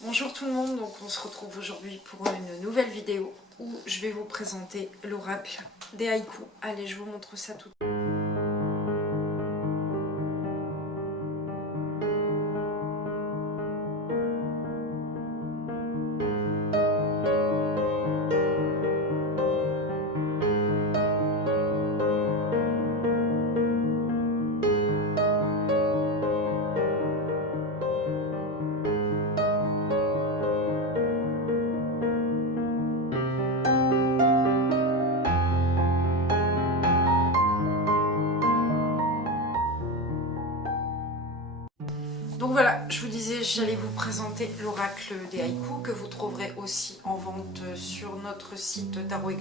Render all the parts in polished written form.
Bonjour tout le monde, donc on se retrouve aujourd'hui pour une nouvelle vidéo où je vais vous présenter l'oracle des haïkus. Allez, je vous montre ça tout de suite. Donc voilà, je vous disais, j'allais vous présenter l'oracle des haïkus que vous trouverez aussi en vente sur notre site Tarot et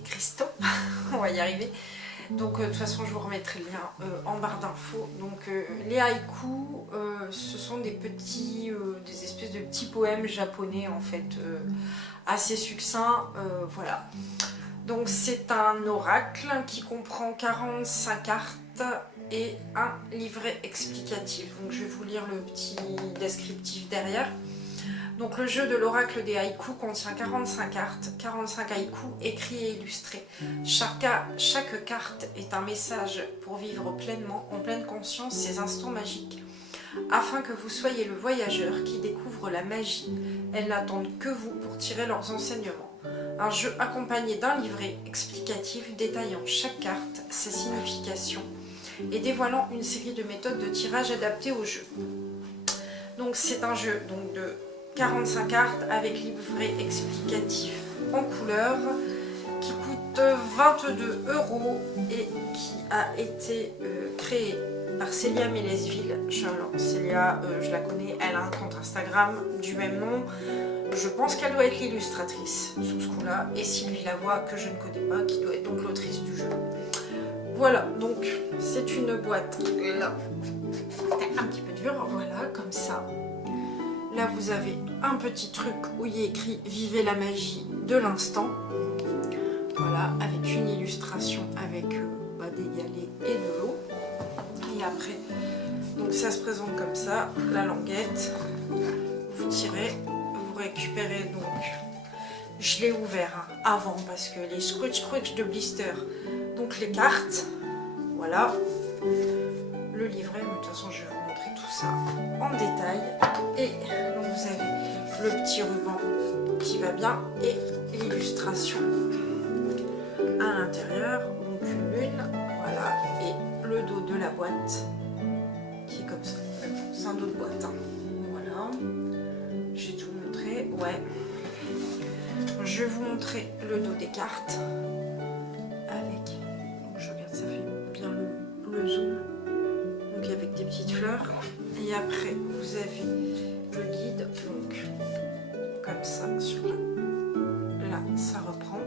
Cristaux. On va y arriver. Donc de toute façon, je vous remettrai le lien en barre d'infos. Donc les haïkus, ce sont des petits, des espèces de petits poèmes japonais en fait, assez succincts. Voilà. Donc c'est un oracle qui comprend 45 cartes et un livret explicatif. Donc je vais vous lire le petit descriptif derrière. Donc le jeu de l'oracle des haïkus contient 45 cartes, 45 haïkus écrits et illustrés. Chaque carte est un message pour vivre pleinement, en pleine conscience, ces instants magiques. Afin que vous soyez le voyageur qui découvre la magie, elles n'attendent que vous pour tirer leurs enseignements. Un jeu accompagné d'un livret explicatif détaillant chaque carte, ses significations et dévoilant une série de méthodes de tirage adaptées au jeu. Donc c'est un jeu de 45 cartes avec livret explicatif en couleur qui coûte 22 € et qui a été créé par Célia Mélesville. Célia, je la connais, elle a un compte Instagram du même nom. Je pense qu'elle doit être l'illustratrice sous ce coup-là, et Sylvie Lavoie, que je ne connais pas, qui doit être donc l'autrice du jeu. Voilà, donc c'est une boîte là, un petit peu dure, voilà, comme ça. Là, vous avez un petit truc où il est écrit « Vivez la magie de l'instant ». Voilà, avec une illustration avec des galets et de l'eau. Et après, donc ça se présente comme ça, la languette. Vous tirez, vous récupérez donc. Je l'ai ouvert avant parce que les scrunch de blister, donc les cartes, voilà. Le livret, mais de toute façon je vais vous montrer tout ça en détail. Et donc vous avez le petit ruban qui va bien et l'illustration à l'intérieur, donc une lune, voilà, et le dos de la boîte qui est comme ça. C'est un dos de boîte, hein. Voilà, j'ai tout montré, ouais. Je vais vous montrer le dos des cartes avec, donc je regarde, ça fait bien le zoom. Donc avec des petites fleurs, et après vous avez le guide, donc comme ça sur là ça reprend.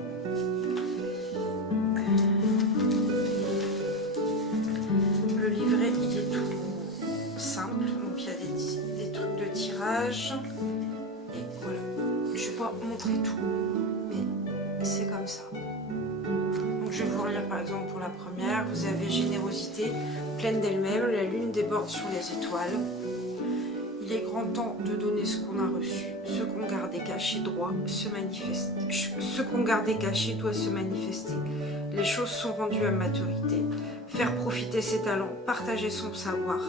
Le livret il est tout simple, donc il y a des trucs de tirage et voilà. Je vais pas montrer tout, mais c'est comme ça. Donc je vais vous relire par exemple pour la première. Vous avez générosité pleine d'elle-même, la lune déborde sur les étoiles. Il est grand temps de donner ce qu'on a reçu. Ce qu'on gardait caché doit se manifester. Ce qu'on gardait caché doit se manifester. Les choses sont rendues à maturité. Faire profiter ses talents, partager son savoir.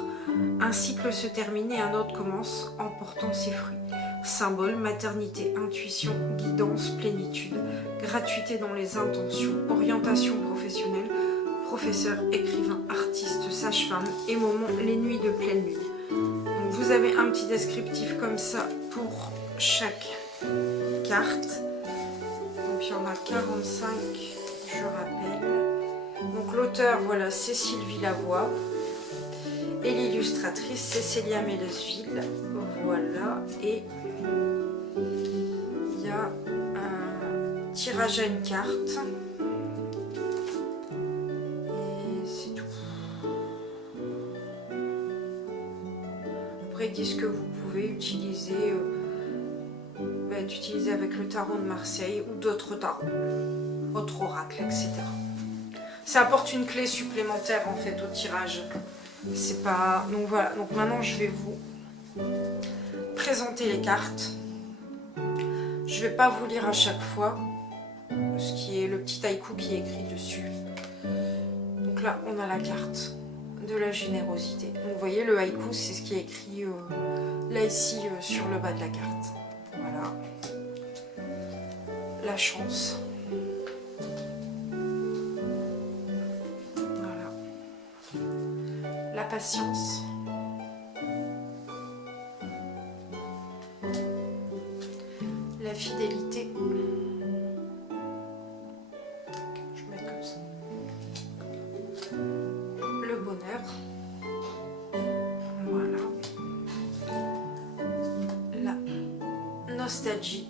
Un cycle se termine et un autre commence en portant ses fruits. Symbole, maternité, intuition, guidance, plénitude, gratuité dans les intentions, orientation professionnelle, professeur, écrivain, artiste, sage-femme et moment, les nuits de pleine lune. Donc vous avez un petit descriptif comme ça pour chaque carte. Donc il y en a 45, je rappelle. Donc l'auteur, voilà, c'est Sylvie Lavoie. Et l'illustratrice, c'est Célia Mélesville. Voilà, et il y a un tirage à une carte. Et c'est tout. Après, ils disent que vous pouvez utiliser, avec le tarot de Marseille ou d'autres tarots, autres oracles, etc. Ça apporte une clé supplémentaire en fait au tirage. C'est pas. Donc voilà, donc maintenant je vais vous présenter les cartes. Je vais pas vous lire à chaque fois ce qui est le petit haïku qui est écrit dessus. Donc là, on a la carte de la générosité. Donc vous voyez, le haïku, c'est ce qui est écrit là ici sur le bas de la carte. Voilà. La chance. Voilà. La patience. La fidélité. Je vais mettre comme ça. Le bonheur. Voilà. La nostalgie.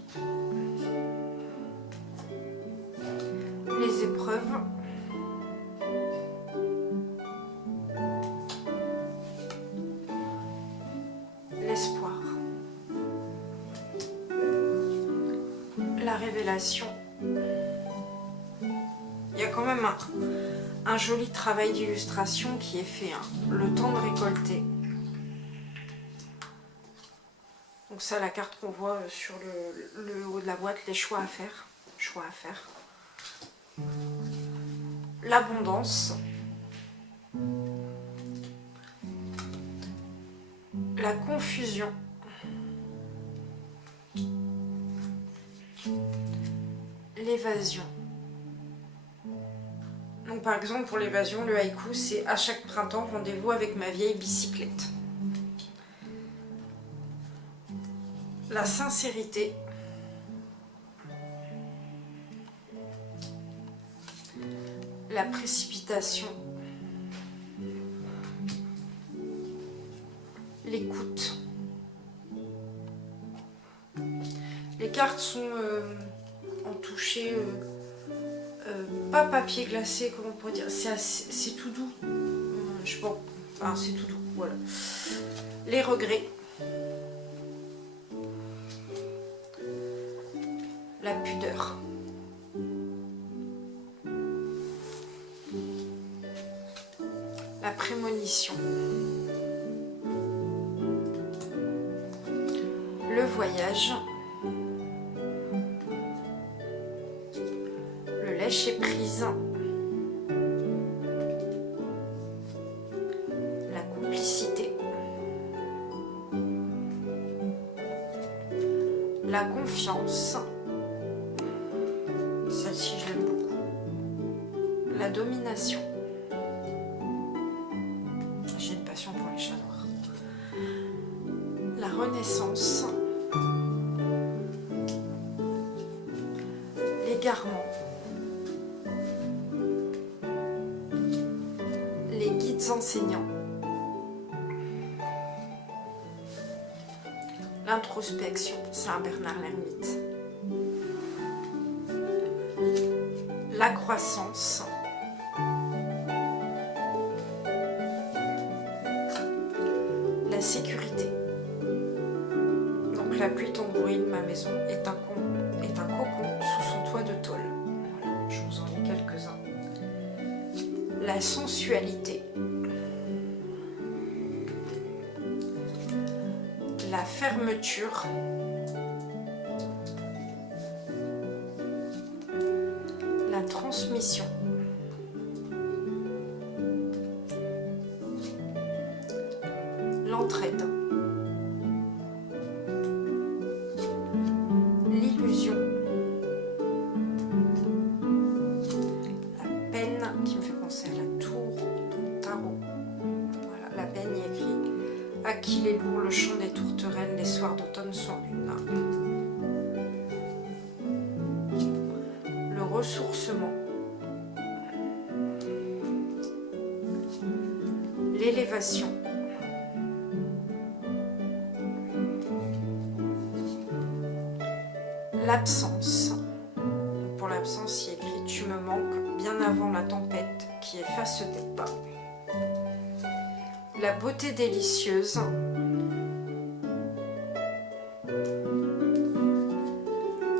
Les épreuves. L'espoir. La révélation. Il y a quand même un joli travail d'illustration qui est fait, hein. Le temps de récolter. Donc ça, la carte qu'on voit sur le haut de la boîte, les choix à faire. Choix à faire. L'abondance. La confusion. L'évasion. Donc par exemple pour l'évasion, le haïku c'est à chaque printemps rendez-vous avec ma vieille bicyclette. La sincérité. La précipitation. L'écoute. Les cartes sont en toucher pas papier glacé, comment on pourrait dire, c'est tout doux. Je pense, enfin c'est tout doux, voilà. Les regrets. La pudeur. La prémonition. Le voyage. Le lâcher-prise. La complicité. La confiance. Celle-ci, je l'aime beaucoup. La domination. J'ai une passion pour les chats noirs. La renaissance. L'égarement. Les guides enseignants. L'introspection, Saint Bernard l'Ermite. La croissance. La sécurité. Donc la pluie tambourine, ma maison est un cocon sous son toit de tôle. Voilà, je vous en lis quelques-uns. La sensualité. La fermeture. La transmission. L'entraide. L'illusion. La peine qui me fait penser à la tour dans le tarot. Voilà, la peine y est écrit. À qui les lourds, le chant des tourterelles, les soirs d'automne sans lune. Le ressourcement. L'élévation. L'absence. Pour l'absence, il est écrit « Tu me manques bien avant la tempête qui efface tes pas ». La beauté délicieuse.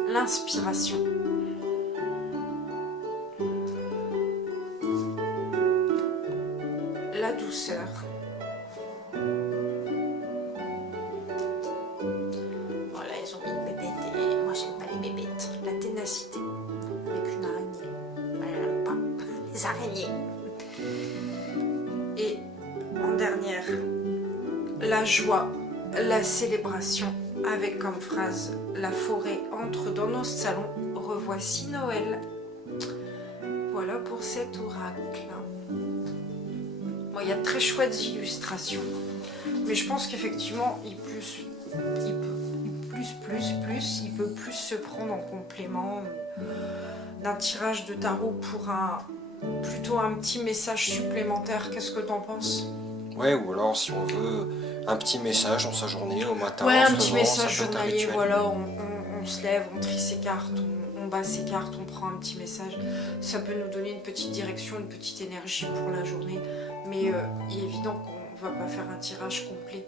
L'inspiration. La douceur. les araignées. Et en dernière, la joie, la célébration, avec comme phrase la forêt entre dans nos salons, revoici Noël. Voilà pour cet oracle. Bon, il y a de très chouettes illustrations, mais je pense qu'effectivement il peut plus se prendre en complément d'un tirage de tarot pour plutôt un petit message supplémentaire. Qu'est-ce que t'en penses? Ouais, ou alors si on veut un petit message dans sa journée, au matin, ouais, en un se petit levant, message ça peut être un journalier, rituel. voilà, on se lève, on trie ses cartes, on bat ses cartes, on prend un petit message. Ça peut nous donner une petite direction, une petite énergie pour la journée. Mais il est évident qu'on ne va pas faire un tirage complet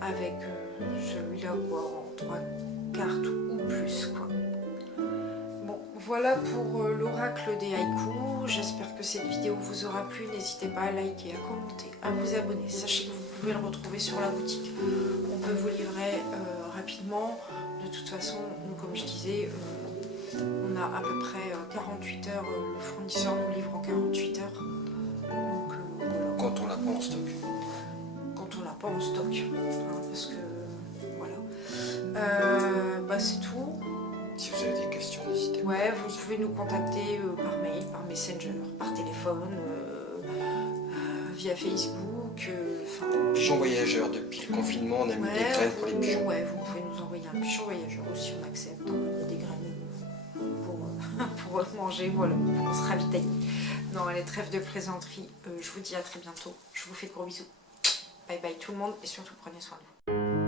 avec celui-là, quoi, en 3 cartes ou plus, quoi. Bon, voilà pour l'oracle des haïkus. J'espère que cette vidéo vous aura plu. N'hésitez pas à liker, à commenter, à vous abonner. Sachez que vous pouvez le retrouver sur la boutique. On peut vous livrer rapidement. De toute façon, nous, comme je disais, on a à peu près 48 heures. Le fournisseur nous livre en 48 heures. Donc, voilà. Quand on l'a pas en stock. Quand on l'a pas en stock. Hein, parce que, voilà. Bah, c'est tout. Si vous avez des questions, n'hésitez pas. Ouais, vous pouvez nous contacter par mail, par Messenger, par téléphone, via Facebook. Pigeon voyageur, depuis le confinement, on a mis des graines pour les pigeons. Ouais, vous pouvez nous envoyer un pigeon voyageur aussi, on accepte. Hein, il y a des graines pour manger, voilà, pour se ravitailler. Non, les trêves de plaisanterie, je vous dis à très bientôt. Je vous fais de gros bisous. Bye bye tout le monde et surtout prenez soin de vous.